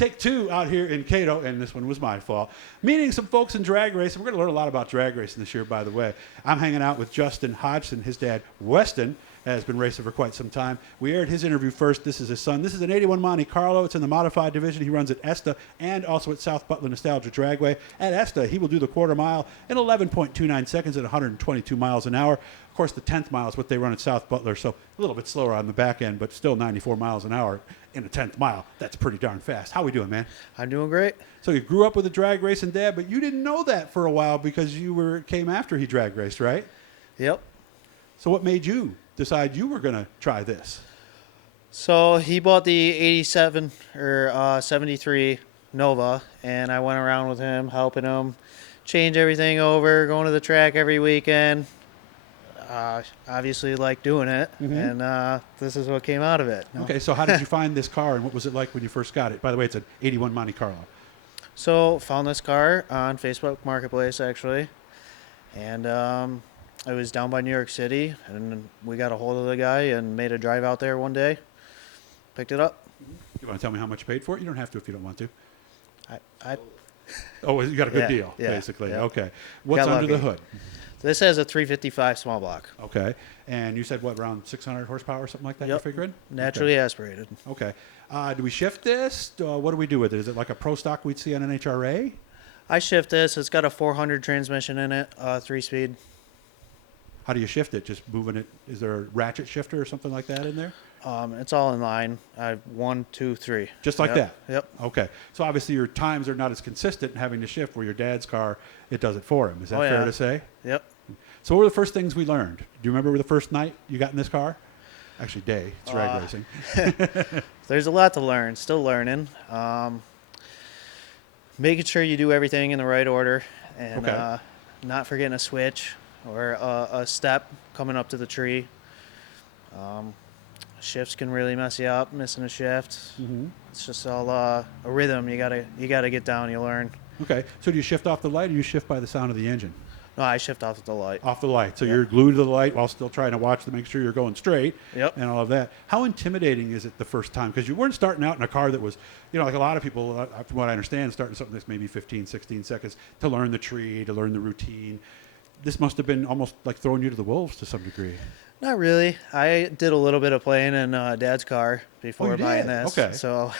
Take two out here in Cato, and this one was my fault. Meeting some folks in drag racing. We're going to learn a lot about drag racing this year, by the way. I'm hanging out with Justin Hodgson. His dad, Weston, has been racing for quite some time. We aired his interview first. This is his son. This is an 81 Monte Carlo. It's in the modified division. He runs at ESTA and also at South Butler Nostalgia Dragway. At ESTA, he will do the quarter mile in 11.29 seconds at 122 miles an hour. Of course, the 10th mile is what they run at South Butler, so a little bit slower on the back end, but still 94 miles an hour in a 10th mile. That's pretty darn fast. How we doing, man? I'm doing great. So you grew up with a drag racing dad, but you didn't know that for a while because came after he drag raced, right? Yep. So what made you decide you were going to try this? So he bought the 87 or 73 Nova, and I went around with him, helping him change everything over, going to the track every weekend. Obviously like doing it, and this is what came out of it. Okay, so how did you find this car, and what was it like when you first got it? By the way, it's an 81 Monte Carlo. So found this car on Facebook Marketplace, actually, and I was down by New York City, and we got a hold of the guy and made a drive out there one day, picked it up. You want to tell me how much you paid for it? You don't have to if you don't want to. I Oh, you got a good deal, yeah, basically. yeah. Okay. What's Got under the lucky. hood? This has a 355 small block. Okay. And you said, what, around 600 horsepower or something like that, Yep. you figuring? Naturally aspirated. Okay. Do we shift this? What do we do with it? Is it like a pro stock we'd see on an HRA? I shift this. It's got a 400 transmission in it, 3-speed. How do you shift it? Just moving it? Is there a ratchet shifter or something like that in there? It's all in line. I have 1, 2, 3. Just like that? Yep. Okay. So obviously your times are not as consistent in having to shift where your dad's car, it does it for him. Is that fair to say? Yep. So what were the first things we learned? Do you remember the first night you got in this car? Actually, day. It's drag racing. There's a lot to learn. Still learning. Making sure you do everything in the right order, and not forgetting a switch or a step coming up to the tree. Shifts can really mess you up. Missing a shift. It's just all a rhythm. You gotta get down. You learn. Okay. So do you shift off the light or you shift by the sound of the engine? No, I shift off the light. Off the light. So you're glued to the light while still trying to watch to make sure you're going straight. Yep. And all of that. How intimidating is it the first time? Because you weren't starting out in a car that was, like a lot of people, from what I understand, starting something that's maybe 15, 16 seconds to learn the tree, to learn the routine. This must have been almost like throwing you to the wolves to some degree. Not really. I did a little bit of playing in Dad's car before buying this. Okay. So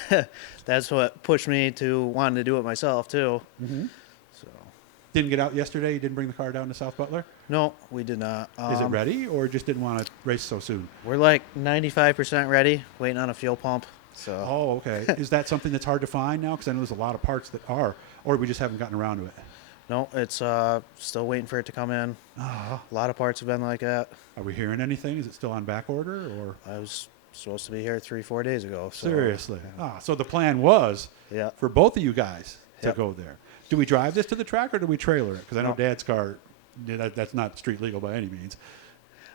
that's what pushed me to wanting to do it myself, too. So. Didn't get out yesterday? You didn't bring the car down to South Butler? No, we did not. Is it ready or just didn't want to race so soon? We're like 95% ready, waiting on a fuel pump. So. Oh, okay. Is that something that's hard to find now? Because I know there's a lot of parts that are, or we just haven't gotten around to it. No, it's still waiting for it to come in. A lot of parts have been like that. Are we hearing anything? Is it still on back order? Or I was supposed to be here 3-4 days ago. So. Seriously? So the plan was for both of you guys to Yep. go there. Do we drive this to the track or do we trailer it? Because I know No. Dad's car, that's not street legal by any means.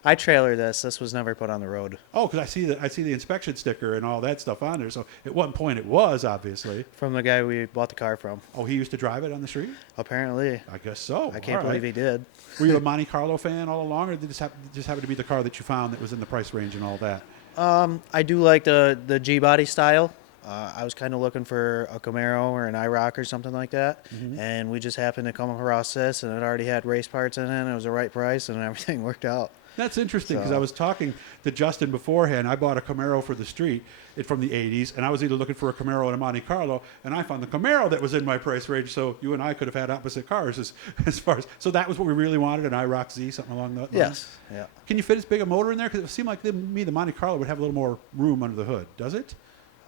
I trailer this. This was never put on the road. Oh, because I see the inspection sticker and all that stuff on there. So at one point it was, obviously. From the guy we bought the car from. Oh, he used to drive it on the street? Apparently. I guess so. I can't All believe right. he did. Were you a Monte Carlo fan all along, or did it just happen to be the car that you found that was in the price range and all that? I do like the G-body style. I was kind of looking for a Camaro or an IROC or something like that, and we just happened to come across this, and it already had race parts in it, and it was the right price, and everything worked out. That's interesting because So- I was talking to Justin beforehand. I bought a Camaro for the street from the 80s, and I was either looking for a Camaro and a Monte Carlo, and I found the Camaro that was in my price range, so you and I could have had opposite cars as far as... So that was what we really wanted, an IROC Z, something along those lines? Yes. Yeah. Can you fit as big a motor in there? Because it seemed like the Monte Carlo would have a little more room under the hood. Does it?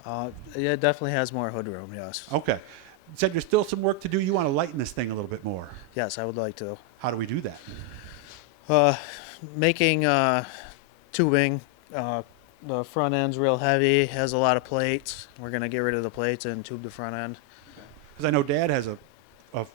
Yeah, it definitely has more hood room, yes. Okay. You said there's still some work to do. You want to lighten this thing a little bit more. Yes, I would like to. How do we do that? Making tubing. The front end's real heavy, has a lot of plates. We're going to get rid of the plates and tube the front end. Because I know Dad has a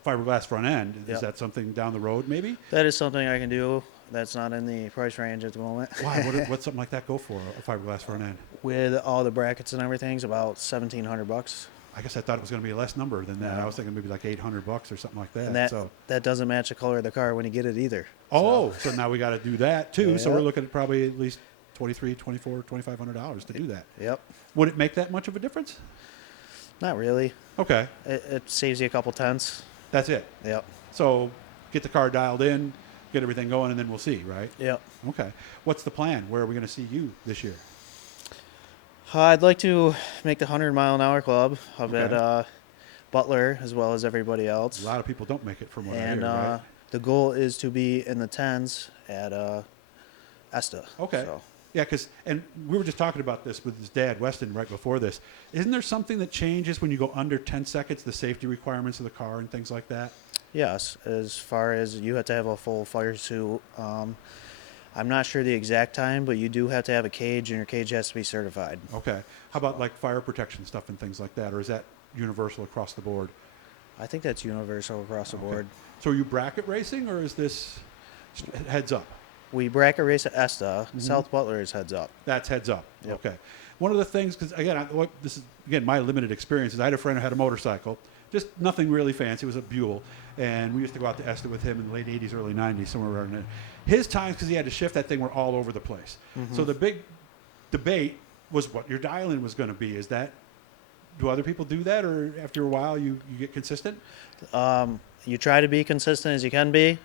fiberglass front end. Is Yep. that something down the road maybe? That is something I can do. That's not in the price range at the moment. Why? What's something like that go for, a fiberglass front end? With all the brackets and everything, it's about $1,700. I guess I thought it was going to be a less number than that. No. I was thinking maybe like $800 or something like that. And that doesn't match the color of the car when you get it either. So now we got to do that too. So Yeah. we're looking at probably at least $2,300, $2,400, $2,500 to do that. Yep. Would it make that much of a difference? Not really. Okay, It saves you a couple tenths. that's it. Yep. So get the car dialed in, get everything going, and then we'll see, right? Yep. Okay. What's the plan? Where are we going to see you this year? I'd like to make the 100-mile-an-hour club up Okay. at Butler as well as everybody else. A lot of people don't make it from what I And hear, right? the goal is to be in the 10s at ESTA. Okay. So, Yeah, and we were just talking about this with his dad, Weston, right before this. Isn't there something that changes when you go under 10 seconds, the safety requirements of the car and things like that? yes, as far as you have to have a full fire suit. I'm not sure the exact time, but you do have to have a cage, and your cage has to be certified. Okay. How about like fire protection stuff and things like that? Or is that universal across the board? I think that's universal across the board. So are you bracket racing or is this heads up? We bracket race at ESTA. Mm-hmm. South Butler is heads up. That's heads up. Yep. Okay. One of the things, because again, this is again my limited experience, is I had a friend who had a motorcycle, just nothing really fancy. It was a Buell, and we used to go out to ESTA with him in the late '80s, early '90s, somewhere around there. His times, because he had to shift that thing, were all over the place. Mm-hmm. So the big debate was what your dial-in was going to be. Is that, do other people do that, or after a while you get consistent? You try to be consistent as you can be.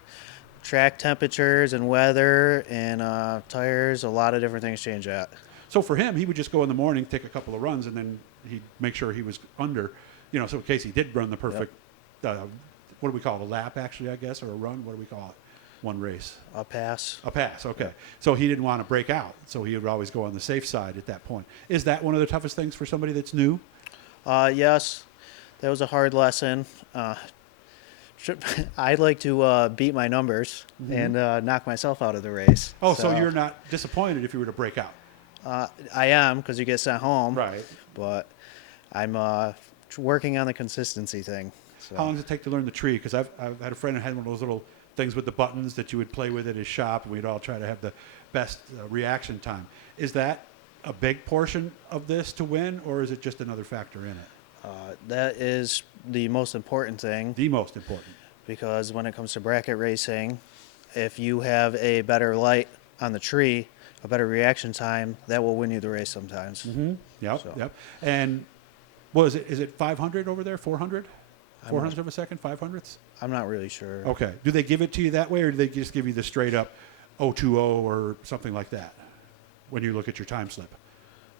Track temperatures and weather and tires, a lot of different things change that. So for him, he would just go in the morning, take a couple of runs, and then he'd make sure he was under, so in case he did run the perfect, what do we call it, a lap actually, I guess, or a run? What do we call it? One race. A pass. A pass, okay. So he didn't want to break out, so he would always go on the safe side at that point. Is that one of the toughest things for somebody that's new? Yes, that was a hard lesson. I'd like to beat my numbers and knock myself out of the race. Oh, so you're not disappointed if you were to break out? I am, because you get sent home. Right. But I'm working on the consistency thing. So. How long does it take to learn the tree? Because I've had a friend who had one of those little things with the buttons that you would play with at his shop, and we'd all try to have the best reaction time. Is that a big portion of this to win, or is it just another factor in it? That is the most important thing, The most important. because when it comes to bracket racing, if you have a better light on the tree, a better reaction time, that will win you the race sometimes. Mm-hmm. Yep, So. yep. And what is it? Is it 500 over there? 400? I'm 400 of a second? 500ths? I'm not really sure. Okay. Do they give it to you that way, or do they just give you the straight up 020 or something like that when you look at your time slip?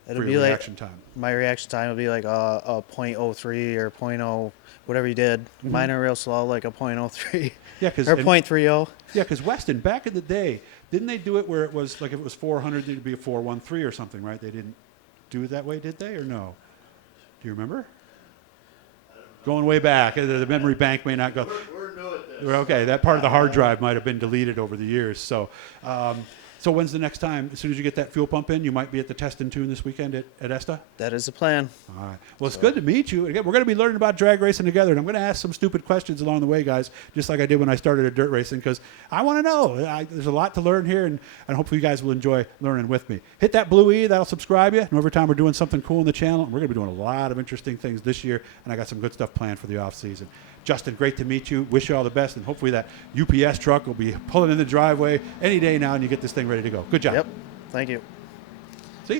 It'll for be your like reaction time. my reaction time will be like a .03 or .0 whatever you did. Mine are real slow, like a .03 Yeah, because or .30. yeah, because Weston back in the day, didn't they do it where it was like if it was 400, it'd be a 413 or something, right? They didn't do it that way, did they, or no? Do you remember? Going way back, the memory bank may not go. We're new at this. Okay, that part of the hard drive might have been deleted over the years. So, so when's the next time? As soon as you get that fuel pump in, you might be at the test and tune this weekend at ESTA? That is the plan. All right. Well, it's good to meet you. Again, we're going to be learning about drag racing together, and I'm going to ask some stupid questions along the way, guys, just like I did when I started at dirt racing, because I want to know. There's a lot to learn here, and hopefully you guys will enjoy learning with me. Hit that blue E. That'll subscribe you. And every time we're doing something cool on the channel, and we're going to be doing a lot of interesting things this year, and I got some good stuff planned for the off season. Justin, great to meet you. Wish you all the best, and hopefully that UPS truck will be pulling in the driveway any day now, and you get this thing ready to go. Good job. Yep. Thank you.